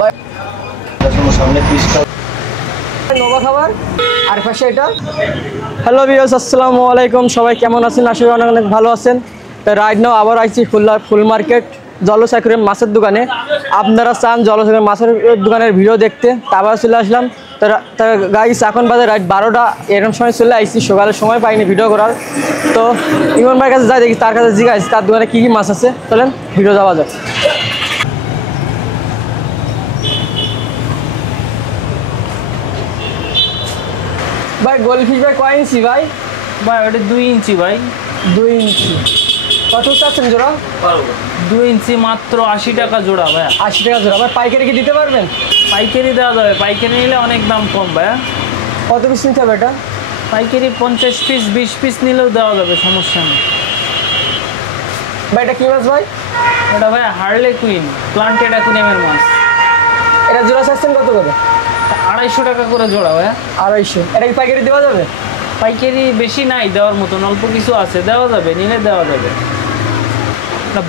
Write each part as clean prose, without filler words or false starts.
ভাই সামনে পিসটা নোভা খাবার আর পাশে এটা। হ্যালো ভিউয়ার্স, আসসালামু আলাইকুম। সবাই কেমন আছেন? আশা করি অনেক অনেক ভালো আছেন। তো রাইট নাও আবার আইছি খুলনা ফুল মার্কেট জলস অ্যাকুরিয়াম মাছের দোকানে। আপনারা চান জলস অ্যাকুরিয়াম মাছের দোকানের ভিডিও দেখতে, আবার চলে আসলাম। তো গাইস এখন বাজে রাত 12টা, এরকম সময় চলে আইছি। সকালে সময় পাইনি ভিডিও করার। তো ইমন ভাইয়ের কাছে যাই, দেখি তার কাছে জিজ্ঞাসা তার দোকানে কী কী মাছ আছে। চলেন ভিডিও যাওয়া যাক। ভাই গোলফিশ ভাই কয় ইঞ্চি ভাই? ভাই ওটা 2 ইঞ্চি ভাই। 2 ইঞ্চি কত চাচ্ছেন জোড়া? 2 ইঞ্চি মাত্র 80 টাকা জোড়া ভাই। 80 টাকা জোড়া। ভাই পাইকারি কি দিতে পারবেন? পাইকারি দেওয়া যাবে, পাইকারি নিলে অনেক দাম কম ভাই। কত পিস নিতে হবে এটা? পাইকারি 50 পিস 20 পিস নিলেও দেওয়া যাবে, সমস্যা নেই ভাই। এটা কি মাছ ভাই? এটা ভাই হার্লে কুইন প্লান্টেড অ্যাকুরিয়ামের মাছ। এটা জোড়া চাচ্ছেন কত করে? 250 টাকা করে জোড়া ভাই। 250। এটা কি পাইকারি দেওয়া যাবে? পাইকারি বেশি নাই দেওয়ার মতন, অল্প কিছু আছে, দেওয়া যাবে, নিলে দেওয়া যাবে।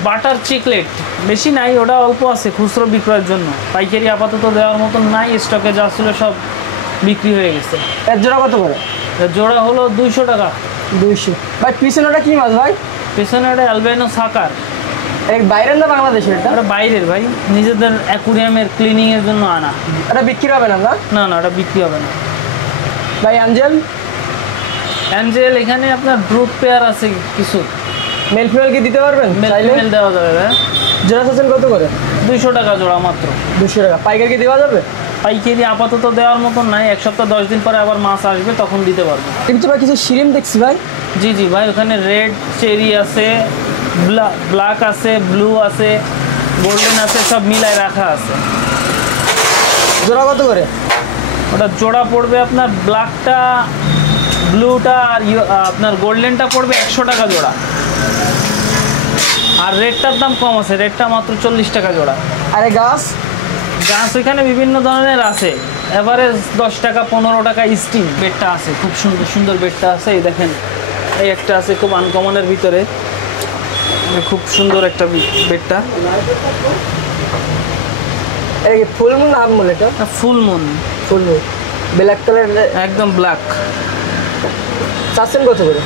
বাটার চিকলেট বেশি নাই, ওটা অল্প আছে খুচরো বিক্রয়ের জন্য। পাইকারি আপাতত দেওয়ার মতন নাই, স্টকে যা ছিল সব বিক্রি হয়ে গেছে। এর জোড়া কত করে? জোড়া হলো 200 টাকা। 200। ভাই পিছনেটা কি মাছ ভাই? পেছনে একটা অ্যালবাইনো সাকার। এটা বাইরের না বাংলাদেশের? এটা এটা বাইরের ভাই, নিজেদের অ্যাকুরিয়ামের ক্লিনিংয়ের জন্য আনা। এটা বিক্রি হবে না? না না, এটা বিক্রি হবে না ভাই। অ্যাঞ্জেল? অ্যাঞ্জেল এখানে আপনার ব্রুড পেয়ার আছে কিছু। মেল ফিমেল কি দিতে পারবেন? মেল দেওয়া যাবে ভাই। জোড়া চাচ্ছেন কত করে? 200 টাকা জোড়া মাত্র। 200 টাকা। পাইকারি কি দেওয়া যাবে? পাইকারি আপাতত দেওয়ার মতন নাই, 1 সপ্তাহ 10 দিন পরে আবার মাছ আসবে, তখন দিতে পারবো। কিন্তু ভাই কিছু শিরিম দেখছি ভাই। জি জি ভাই, ওখানে রেড চেরি আছে, ব্ল্যাক আছে, ব্লু আছে, গোল্ডেন আছে, সব মিলায় রাখা আছে। জোড়া কত করে? ওটা জোড়া পড়বে আপনার ব্ল্যাকটা, ব্লুটা আর আপনার গোল্ডেনটা পড়বে 100 টাকা জোড়া। আর রেডটার দাম কম আছে, রেডটা মাত্র 40 টাকা জোড়া। আরে গাছ গাছ ওইখানে বিভিন্ন ধরনের আছে, এভারেজ 10 টাকা 15 টাকা স্টিম। বেডটা আছে, খুব সুন্দর সুন্দর বেডটা আছে। এই দেখেন, এই একটা আছে খুব আনকমনের ভিতরে, খুব সুন্দর একটা বেডটা। এই ফুল মুন নাম বলে এটা? Full moon. Full moon black colour, একদম ব্ল্যাক। চাচ্ছেন কত করে?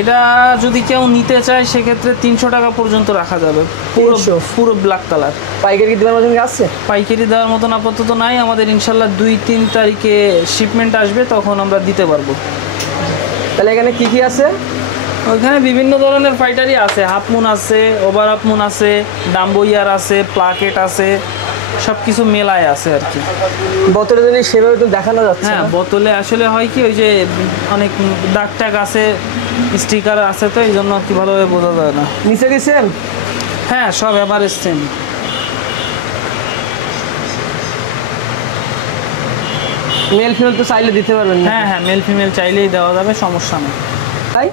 এটা যদি কেউ নিতে চায় সেক্ষেত্রে 300 টাকা পর্যন্ত রাখা যাবে, পুরো ব্ল্যাক কালার। পাইকারি দেওয়ার মতন আছে? পাইকারি দেওয়ার মতন আপাতত নাই আমাদের, ইনশাল্লাহ 2-3 তারিখে শিপমেন্ট আসবে, তখন আমরা দিতে পারবো। তাহলে এখানে কি কি আছে? ওইখানে বিভিন্ন ধরনের ফাইটারই আছে, হাফ মুন আছে, ওভার হাফ মুন আছে, ডাম্বোয়ার আছে, প্লাকেট আছে, সব কিছু মেলায় আছে আর কি। বোতলে যদি সেভাবে তো দেখানো যাচ্ছে? হ্যাঁ, বোতলে আসলে হয় কি, ওই যে অনেক দাগ টাগ আছে, স্টিকার আছে, তো এই জন্য কি ভালোভাবে বোঝা যায় না। নিচে কি সেম? হ্যাঁ, সব এভারেজ সেম। মেল ফিমেল তো চাইলে দিতে পারবেন? হ্যাঁ হ্যাঁ, মেল ফিমেল চাইলেই দেওয়া যাবে, সমস্যা নেই। ভাই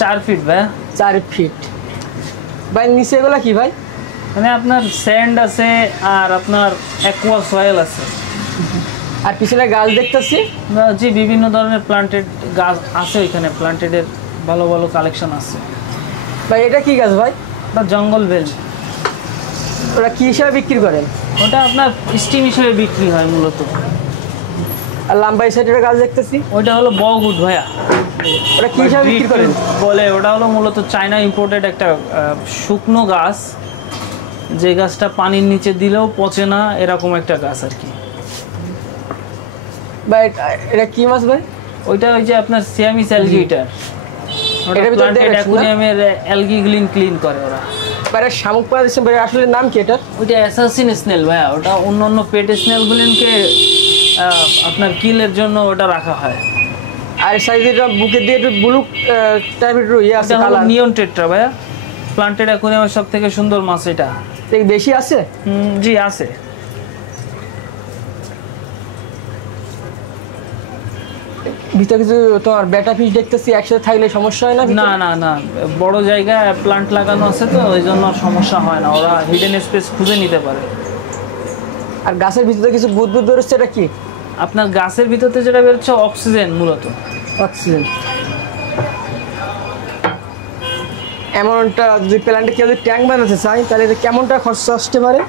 4 ফিট ভাই। 4 ফিট। ভাই নিচে এগুলো কি ভাই? মানে আপনার স্যান্ড আছে আর আপনার অ্যাকোয়া সয়েল আছে। আর পিছনে গাছ দেখতেছি। জি, বিভিন্ন ধরনের প্লান্টেড গাছ আছে ওইখানে, প্লান্টেডের ভালো ভালো কালেকশন আছে। ভাই এটা কি গাছ ভাই? ওটা জঙ্গল বেল। ওটা কি হিসাবে বিক্রি করেন? ওটা আপনার স্টিম হিসেবে বিক্রি হয় মূলত। আর লাম্বাই সাইডের গাছ দেখতেছি, ওইটা হলো বগুড ভাইয়া। ওটা কি হিসাবে বিক্রি করেন? বলে ওটা হলো মূলত চায়না ইম্পোর্টেড একটা শুকনো গাছ, যে গাছটা পানির নিচে দিলেও পচে না, এরকম একটা গাছ আর কি। ভাই এটা কি মাছ ভাই? ওইটা ওই যে আপনার সিয়ামিস অ্যালগিটার, ওটা প্লান্টেড অ্যাকুরিয়ামের অ্যালগি ক্লিন করে ওরা। বাইরে শামুক পাওয়া যাচ্ছে ভাই, আসলে নাম কি এটা? ওইটা অ্যাসাসিন স্নেল ভাইয়া। ওটা অন্য পেট স্নেলগুলিকে আপনার কিলের জন্য ওটা রাখা হয়। আর সাইজের বুকে দিয়ে একটু ব্লু টাইপের ইয়ে আছে কালার। নিয়ন টেট্রা ভাইয়া, প্লান্টেড অ্যাকুরিয়ামের সব থেকে সুন্দর মাছ এটা। বেশি আছে? জি আছে। ভিতরে কিছু তোমার বেটা ফিশ দেখতেছি, একসাথে থাকলে সমস্যা হয় না? না না না, বড় জায়গায় প্লান্ট লাগানো আছে তো ওই জন্য সমস্যা হয় না, ওরা হিডেন স্পেস খুঁজে নিতে পারে। আর গাছের ভিতরে কিছু বুদবুদ বেরোচ্ছে, এটা কি? আপনার গাছের ভিতরে যেটা বেরোচ্ছে অক্সিজেন, মূলত অক্সিজেন। অ্যামাউন্টটা যদি প্ল্যান্টে কেউ যদি ট্যাঙ্ক বানাতে চায় তাহলে এটা কেমনটা খরচ আসতে পারে?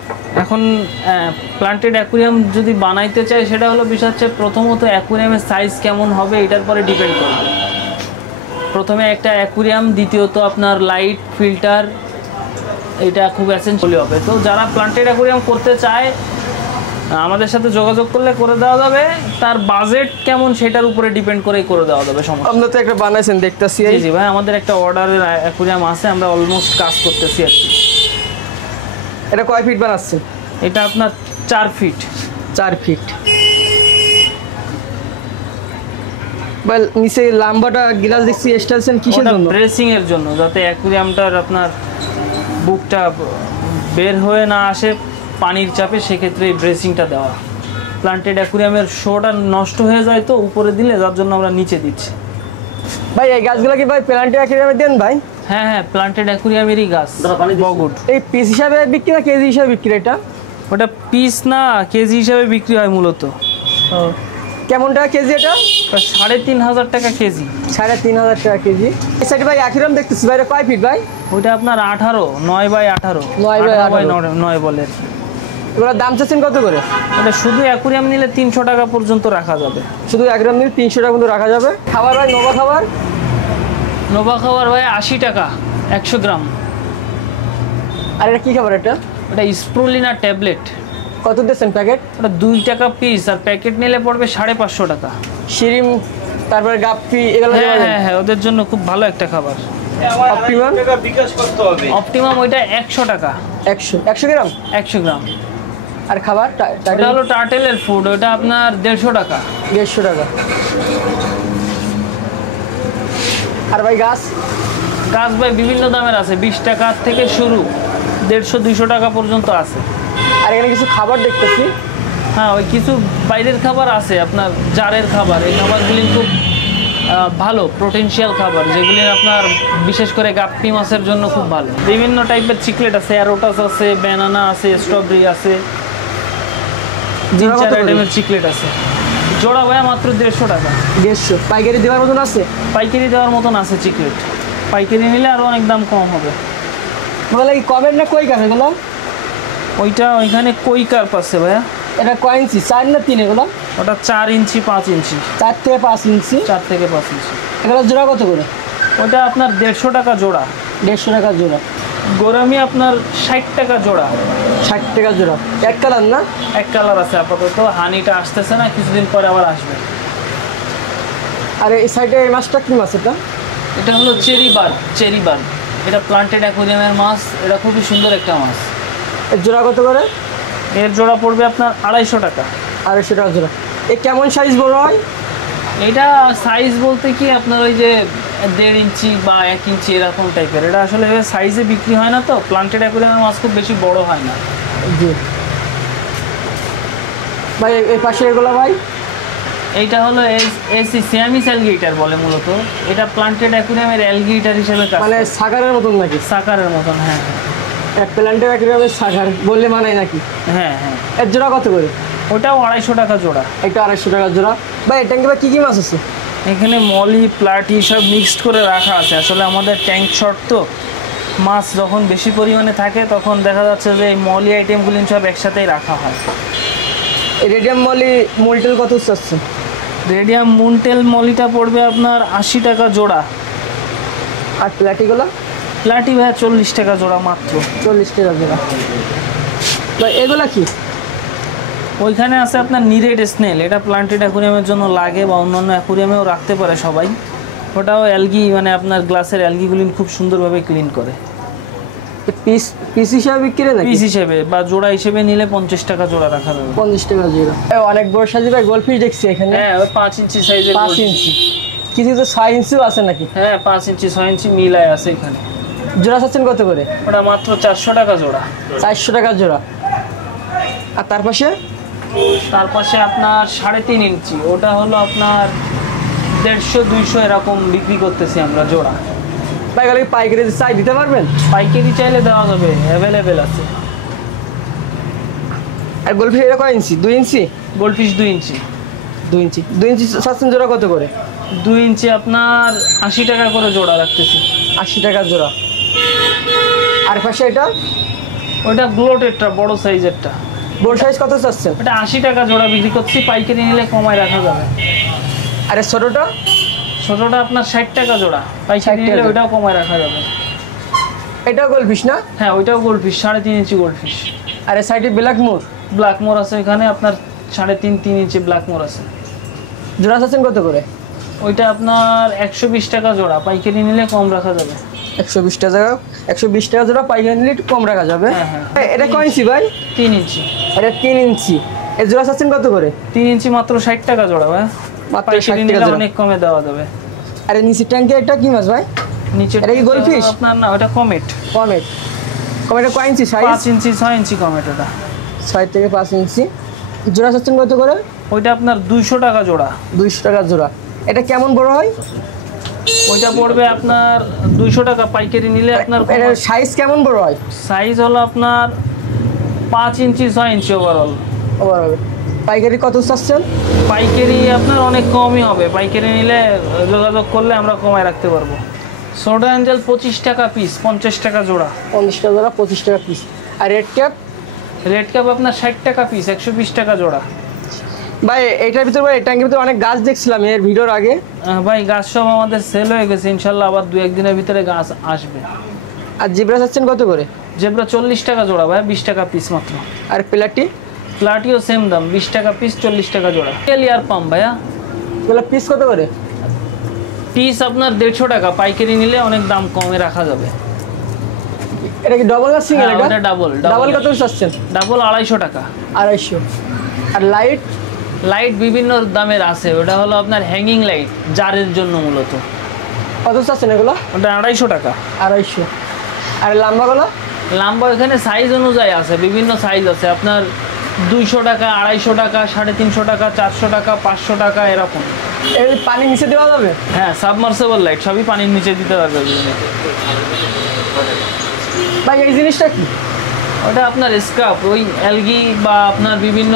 এখন প্লান্টেড অ্যাকুরিয়াম যদি বানাইতে চাই সেটা হলো বিষয় হচ্ছে প্রথমত অ্যাকুরিয়ামের সাইজ কেমন হবে এটার পরে ডিপেন্ড করবে। প্রথমে একটা অ্যাকুরিয়াম, দ্বিতীয়ত আপনার লাইট, ফিল্টার, এটা খুব এসেনশিয়াল হবে। তো যারা প্লান্টেড অ্যাকুরিয়াম করতে চায় আমাদের সাথে যোগাযোগ করলে করে দেওয়া যাবে। তার বাজেট কেমন সেটার উপরে ডিপেন্ড করেই করে দেওয়া যাবে, সমস্যা। আপনারা তো একটা বানাইছেন দেখতেছি। জি জি ভাই, আমাদের একটা অর্ডারের অ্যাকুরিয়াম আছে, আমরা অলমোস্ট কাজ করতেছি আর কি। এটা কয় ফিট বানাচ্ছেন? এটা আপনার 4 ফিট। 4 ফিট। বল নিচে লাম্বাটা গ্লাস দেখছি এক্সটেনশন কিসের জন্য? ব্রেসিং এর জন্য, যাতে অ্যাকুরিয়ামটার আপনার বুকটা বের হয়ে না আসে পানির চাপে, সেক্ষেত্রে এই ব্রেসিংটা দেওয়া। প্লান্টেড অ্যাকুরিয়ামের শোটা নষ্ট হয়ে যায় তো উপরে দিলে, যার জন্য আমরা নিচে দিচ্ছি। ভাই এই গাছগুলো কি ভাই প্ল্যান্টেড অ্যাকুরিয়ামে দেন ভাই? হ্যাঁ হ্যাঁ, প্লান্টেড অ্যাকুরিয়ামেরই গাছ, বগুড। এই পিস হিসাবে বিক্রি না কেজি হিসাবে বিক্রি এটা? ওটা পিস না, কেজি হিসাবে বিক্রি হয় মূলত। কেমন টাকা কেজি এটা? 3,500 টাকা কেজি। 3,500 টাকা কেজি। এই সাইডে ভাই অ্যাকুরিয়াম দেখতেছি, ভাই এটা কয় ফিট ভাই? ওইটা আপনার 18, 9 বাই 18, 9 বলে। এগুলোর দাম চাচ্ছেন কত করে? এটা শুধু অ্যাকুরিয়াম নিলে 300 টাকা পর্যন্ত রাখা যাবে। শুধু অ্যাকুরিয়াম নিলে 300 টাকা পর্যন্ত রাখা যাবে। খাবার ভাই নোভা খাবার? নোভা খাবার ভাই 80 টাকা 100 গ্রাম। আর এটা কি খাবার এটা? ওটা স্প্রুলিনা ট্যাবলেট। কত দিচ্ছেন প্যাকেট? ওটা 2 টাকা পিস, আর প্যাকেট নিলে পড়বে 550 টাকা। শিরিম, তারপরে গাপ্পি, এগুলো হ্যাঁ হ্যাঁ হ্যাঁ, ওদের জন্য খুব ভালো একটা খাবার। অপটিমাম বিকাশ করতে হবে। অপটিমাম ওইটা 100 টাকা। 100 গ্রাম? 100 গ্রাম। আর খাবার ওটা হলো টার্টেলের ফুড, ওটা আপনার 150 টাকা। 150 টাকা। আর ভাই গাছ? গাছ ভাই বিভিন্ন দামের আছে, 20 টাকা থেকে শুরু, 150-200 টাকা পর্যন্ত আছে। আর এখানে কিছু খাবার দেখতেছি। হ্যাঁ, ওই কিছু বাইরের খাবার আছে আপনার, জারের খাবার। এই খাবারগুলি খুব ভালো প্রোটেনশিয়াল খাবার, যেগুলি আপনার বিশেষ করে গাপ্পি মাছের জন্য খুব ভালো। বিভিন্ন টাইপের চিকলেট আছে, অ্যারোটাস আছে, ব্যানানা আছে, স্ট্রবেরি আছে, 3-4 আইটেমের চিকলেট আছে। জোড়া ভাইয়া মাত্র 150 টাকা। 150? পাইকারি দেওয়ার মতন আছে? পাইকারি দেওয়ার মতন আছে চিকলেট, পাইকারি নিলে আরও অনেক দাম কম হবে। বলে কি কবের না কই কাপ এগুলো? ওইটা ওইখানে কই কার্প আছে ভাইয়া। এটা কয় ইঞ্চি, 4 না 3 এগুলো? ওটা 4 ইঞ্চি 5 ইঞ্চি। 4 থেকে 5 ইঞ্চি। 4 থেকে 5 ইঞ্চি। এগুলো জোড়া কত করে? ওটা আপনার 150 টাকা জোড়া। 150 টাকা জোড়া। গোরামি আপনার 60 টাকা জোড়া। 60 টাকা জোড়া। এক কালার না? এক কালার আছে আপাতত, হানিটা আসতেছে না, কিছুদিন পরে আবার আসবে। আর এই সাইডে এই মাছটা কি মাছ এটা? এটা হলো চেরি বার্ড। এটা প্লান্টেড অ্যাকুরিয়ামের মাছ, এটা খুবই সুন্দর একটা মাছ। এর জোড়া কত করে? এর জোড়া পড়বে আপনার 250 টাকা। 250 টাকা জোড়া। এ কেমন সাইজ বড় হয়? এটা সাইজ বলতে কি আপনার ওই যে 1.5 ইঞ্চি বা 1 ইঞ্চি এরকম টাইপের। এটা আসলে সাইজে বিক্রি হয় না, তো প্লান্টেড অ্যাকুরিয়ামের মাছ খুব বেশি বড় হয় না। জি ভাই। এই পাশে এগুলো ভাই? এইটা হলো এসি সিয়ামিস অ্যালগেটর বলে মূলত। এটা প্লান্টেড অ্যাকুরিয়ামের অ্যালগেটর হিসেবে কাজ মানে করে। সাগারের মতন নাকি? সাকারের মতন, হ্যাঁ প্ল্যান্টেড অ্যাকুরিয়ামের সাগার বললে মানায় নাকি? হ্যাঁ হ্যাঁ। এর জোড়া কত করে? ওটাও 250 টাকা জোড়া। এটা 250 টাকা জোড়া। ভাই এটা ভাই কি কি মাছ আছে? এখানে মলি, প্লাটি সব মিক্সড করে রাখা আছে। আসলে আমাদের ট্যাঙ্ক শর্ট, তো মাছ যখন বেশি পরিমাণে থাকে তখন দেখা যাচ্ছে যে এই মলি আইটেমগুলি সব একসাথেই রাখা হয়। রেডিয়াম মলি মোলটেল কত চাচ্ছে? রেডিয়াম মুনটেল মলিটা পড়বে আপনার 80 টাকা জোড়া। আর প্লাটিগুলো? প্লাটি ভাই 40 টাকা জোড়া মাত্র। 40 টাকা জোড়া। ভাই এগুলা কি? ওইখানে আছে আপনার নিরেড স্নেল। এটা প্লান্টেড অ্যাকুরিয়ামের জন্য লাগে, বা অন্যান্য অ্যাকুরিয়ামেও রাখতে পারে সবাই। ওটাও অ্যালগি, মানে আপনার গ্লাসের অ্যালগিগুলি খুব সুন্দরভাবে ক্লিন করে। পিস পিস হিসাবে বিক্রি নাকি? পিস হিসেবে বা জোড়া হিসেবে নিলে 50 টাকা জোড়া রাখা যাবে। 50 টাকা জোড়া। অনেক বড় সাইজের ভাই গোল্ডফিশ দেখছি এখানে। হ্যাঁ, ওই 5 ইঞ্চি সাইজের। 5 ইঞ্চি? কিছু তো 6 ইঞ্চিও আছে নাকি? হ্যাঁ, 5 ইঞ্চি 6 ইঞ্চি মিলায় আছে এখানে। জোড়া চাচ্ছেন কত করে? ওটা মাত্র 400 টাকা জোড়া। 400 টাকা জোড়া। আর তার পাশে আপনার 3.5 ইঞ্চি, ওটা হলো আপনার 150-200 এরকম বিক্রি করতেছি আমরা জোড়া। ভাই গেলে পাইকারি চাই দিতে পারবেন? পাইকারি চাইলে দেওয়া যাবে, অ্যাভেলেবেল আছে। আর গোল্ডফিশ এটা কয় ইঞ্চি? 2 ইঞ্চি? গোল্ডফিশ 2 ইঞ্চি। 2 ইঞ্চি। 2 ইঞ্চি চাচ্ছেন জোড়া কত করে? 2 ইঞ্চি আপনার 80 টাকা করে জোড়া রাখতেছি। 80 টাকা জোড়া। আর পাশে এটা ওইটা গ্লোটেডটা বড় সাইজেরটা। বড় সাইজ কত চাচ্ছেন? এটা 80 টাকা জোড়া বিক্রি করছি, পাইকারি নিলে কমায় রাখা যাবে। আরে ছোটটা? ছোটটা আপনার 60 টাকা জোড়া, পাইকারি নিলে ওইটাও কমায় রাখা যাবে। এটাও গোল্ডফিশ না? হ্যাঁ ওইটাও গোল্ডফিশ, 3.5 ইঞ্চি গোল্ডফিশ। আরে সাইডে ব্ল্যাক মোর? ব্ল্যাক মোর আছে এখানে আপনার 3.5-3 ইঞ্চি ব্ল্যাক মোর আছে। জোড়া চাচ্ছেন কত করে? ওইটা আপনার 120 টাকা জোড়া, পাইকারি নিলে কম রাখা যাবে। 120 টাকা জোড়া, পাইকারি নিলে একটু কম রাখা যাবে। হ্যাঁ। এটা কয় ইঞ্চি ভাই? 3 ইঞ্চি। এটা 3 ইঞ্চি। এর জোড়া চাচ্ছেন কত করে? 3 ইঞ্চি মাত্র 60 টাকা জোড়া ভাই, মাত্র পাইকারি 60 টাকা নিলে জোড়া। অনেক কমে দেওয়া যাবে। আরে নিচের ট্যাঙ্কে এটা কি মাছ ভাই? নিচে এটা কি গোল্ডফিশ? আপনার না, ওটা কমেট। কমেট। কমেটটা কয় ইঞ্চি সাইজ? 5 ইঞ্চি 6 ইঞ্চি কমেট ওটা। 6 থেকে 5 ইঞ্চি। জোড়া চাচ্ছেন কত করে? ওইটা আপনার 200 টাকা জোড়া। 200 টাকা জোড়া। এটা কেমন বড় হয়? ওইটা পড়বে আপনার 200 টাকা, পাইকারি নিলে আপনার এর সাইজ কেমন বড় হয়? সাইজ হলো আপনার 5 ইঞ্চি 6 ইঞ্চি ওভারঅল। পাইকারি কত চাচ্ছেন? পাইকারি আপনার অনেক কমই হবে, পাইকারি নিলে যোগাযোগ করলে আমরা কমায় রাখতে পারবো। সোডা অ্যাঞ্জেল 25 টাকা পিস, 50 টাকা জোড়া। 50 টাকা জোড়া, 25 টাকা পিস। আর রেড ক্যাপ? রেড ক্যাপ আপনার 60 টাকা পিস, 120 টাকা জোড়া। ভাই এটার ভিতরে, ভাই ট্যাঙ্কের ভিতরে অনেক গাছ দেখছিলাম এর ভিডিওর আগে। ভাই গাছ সব আমাদের সেল হয়ে গেছে, ইনশাল্লাহ আবার 2-1 দিনের ভিতরে গাছ আসবে। আর জিব্রা চাচ্ছেন কত করে? জেব্রা 40 টাকা জোড়া ভাই, 20 টাকা পিস মাত্র। আর প্লাটি? প্লাটিও সেম দাম, 20 টাকা পিস, 40 টাকা জোড়া। এলিয়ার পাম্প ভাইয়া, এগুলো পিস কত করে? পিস আপনার 150 টাকা, পাইকারি নিলে অনেক দাম কমে রাখা যাবে। এটা কি ডাবল না সিঙ্গেল? হ্যাঁ, এটা ডাবল। ডাবল কত চাচ্ছেন? ডাবল 250 টাকা। 250। আর লাইট? লাইট বিভিন্ন দামের আছে, ওটা হলো আপনার হ্যাঙ্গিং লাইট, জারের জন্য মূলত। কত চাচ্ছেন এগুলো? ওটা 250 টাকা। 250। আর লম্বাগুলো? লম্বা এখানে সাইজ অনুযায়ী আছে, বিভিন্ন সাইজ আছে আপনার 200 টাকা, 250 টাকা, 350 টাকা, 400 টাকা, 500 টাকা এরকম। এই পানি নিচে দেওয়া যাবে? হ্যাঁ, সাবমার্সেবল লাইট, সবই পানির নিচে দিতে পারবে। ভাই এই জিনিসটা কি? ওটা আপনার স্ক্রাব, ওই অ্যালগি বা আপনার বিভিন্ন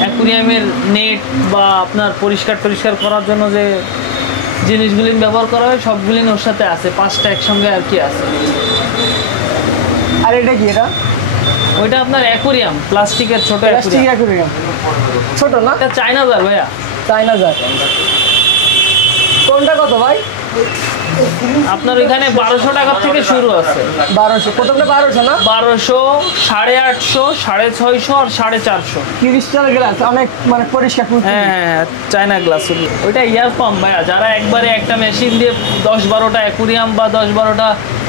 অ্যাকুরিয়ামের নেট বা আপনার পরিষ্কার করার জন্য যে জিনিসগুলি ব্যবহার করা হয় সবগুলি ওর সাথে আছে, 5টা একসঙ্গে আর কি আছে। আর এটা কি? এটা ওইটা আপনার অ্যাকুরিয়াম, প্লাস্টিকের ছোট প্লাস্টিক অ্যাকুরিয়াম। ছোট না? এটা চায়না জার ভাইয়া। China jar. কোনটা কত ভাই? আপনার ওইখানে 1200 টাকা থেকে শুরু আছে। 1200? প্রথমটা 1200 না? 1200, 850, 650 আর 450। ক্রিস্টাল গ্লাস, অনেক মানে পরিষ্কার। হ্যাঁ, চায়না গ্লাস। ওইটা ইয়ার পাম্প ভাইয়া, যারা একবারে একটা মেশিন দিয়ে 10-12টা অ্যাকুরিয়াম বা 10-12টা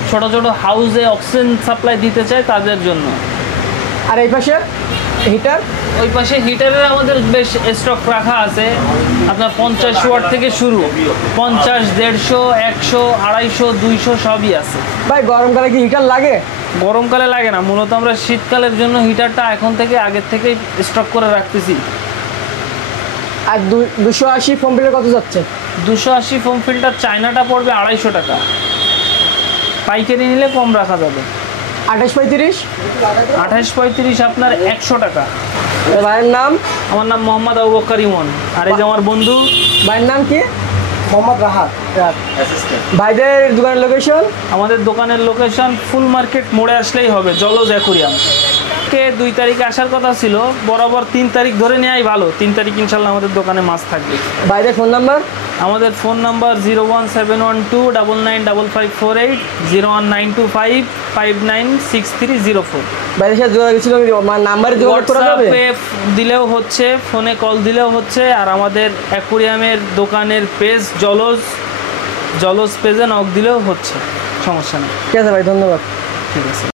ছোট ছোট হাউসে অক্সিজেন সাপ্লাই দিতে চায় তাদের জন্য। আর এই পাশে হিটার? ওই পাশে হিটারের আমাদের বেশ স্টক রাখা আছে, আপনার 50 ওয়াট থেকে শুরু, 50, 150, 100, 250, 200 সবই আছে। ভাই গরমকালে কি হিটার লাগে? গরমকালে লাগে না, মূলত আমরা শীতকালের জন্য হিটারটা এখন থেকে আগের থেকে স্টক করে রাখতেছি। আর 280 ফোম ফিল্টার কত যাচ্ছে? 280 ফোম ফিল্টার চায়নাটা পড়বে 250 টাকা, পাইকারি নিলে কম রাখা যাবে। 28-35? 28-35 আপনার 100 টাকা। ভাইয়ের নাম? আমার নাম মোহাম্মদ আবু বকর ইমন, আর এই যে আমার বন্ধু। ভাইয়ের নাম কি? মোহাম্মদ রাহাত। ভাইদের দোকানের লোকেশন? আমাদের দোকানের লোকেশন ফুল মার্কেট মোড়ে আসলেই হবে, জলজ অ্যাকুরিয়াম। 2 তারিখে আসার কথা ছিল, বরাবর 3 তারিখ ধরে নেওয়াই ভালো। 3 তারিখ ইনশাল্লাহ আমাদের দোকানে মাছ থাকবে। ভাইদের ফোন নাম্বার? আমাদের ফোন নাম্বার 01712995548, 01925596304। ভাইদের সাথে যোগাযোগ ছিল, নাম্বারে যোগাযোগ করা যাবে? হোয়াটসঅ্যাপে দিলেও হচ্ছে, ফোনে কল দিলেও হচ্ছে। আর আমাদের অ্যাকুরিয়ামের দোকানের পেজ জলজ পেজে নক দিলেও হচ্ছে, সমস্যা নেই। ঠিক আছে ভাই, ধন্যবাদ। ঠিক আছে।